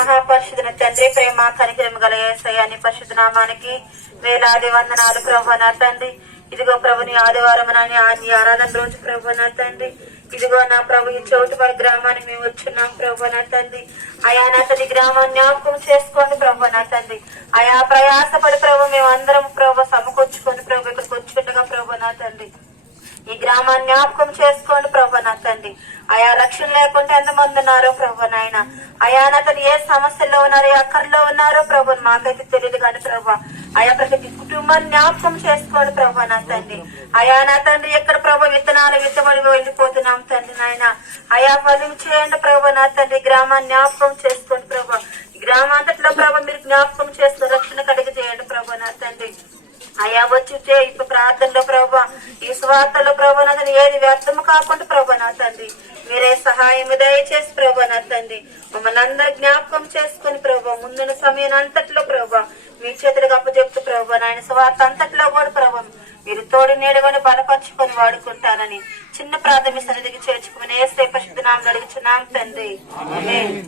మహాపరిషుధుని తండ్రి, ప్రేమ కనికరం గల యేసయ్య నీ పరిశుద్ధ నామానికి వేలాది వందనాలు ప్రభు నా తండ్రి. ఇదిగో ప్రభు నీ ఆదివారం నీ ఆరాధన రోజు ప్రభు నా తండ్రి. ఇదిగో నా ప్రభు ఈ చోటుపల్లి గ్రామానికి మేము వచ్చున్నాం ప్రభు నా తండ్రి. అయా నా తండ్రి గ్రామాన్ని జ్ఞాపకం చేసుకోండి ప్రభు నా తండ్రి. అయా ప్రయాసపడి ప్రభు మేము అందరం ప్రభు సమకూర్చుకొని ప్రభు ఇక్కడికి వచ్చుండగా ప్రభు నా తండ్రి ఈ గ్రామాన్ని జ్ఞాపకం చేసుకోండి ప్రభు నా తండ్రి. అయా రక్షణ లేకుండా ఎంతమంది ఉన్నారో ప్రభు నాయన. అయా నా తండ్రి ఏ సమస్యల్లో ఉన్నారో ఏ అక్కర్లో ఉన్నారో ప్రభు మాకైతే తెలియదు కానీ ప్రభు అయా ప్రతి కుటుంబాన్ని జ్ఞాపకం చేసుకోండి ప్రభు నా తండ్రి. అయా నా తండ్రి ఎక్కడ ప్రభు విత్తనాలు విత్తబడి వెళ్ళిపోతున్నాం తండ్రి నాయన. అయా ఫలం చేయండి ప్రభు నా తండ్రి. గ్రామాన్ని జ్ఞాపకం చేసుకోండి ప్రభు. ఈ గ్రామాంతట్లో ప్రభు మీరు జ్ఞాపకం చేసుకుని రక్షణ కలిగి చేయండి ప్రభు నా తండ్రి. అయా వచ్చి ఇప్పుడు ప్రార్థనలో ప్రభా ఈ స్వార్థలో ప్రభా నా తండ్రి ఏది వ్యర్థము కాకుండా ప్రభా నా తండ్రి మీరే సహాయం దయచేసి ప్రభా నా తండ్రి మమ్మల్ని అందరూ జ్ఞాపకం చేసుకుని ప్రభా ముందున్న సమయం అంతట్లో ప్రభా మీ చేతులకు అప్పచెప్తూ ప్రభా నాయన స్వార్థ అంతట్లో కూడా ప్రభా మీరు తోడు నేడుకొని బలపరుచుకొని వాడుకుంటారని చిన్న ప్రాథమిక సన్నిధికి చేర్చుకుని యేసయ్య పరిశుద్ధ నామములో అడుగుచున్నాం తండ్రి. ఆమేన్.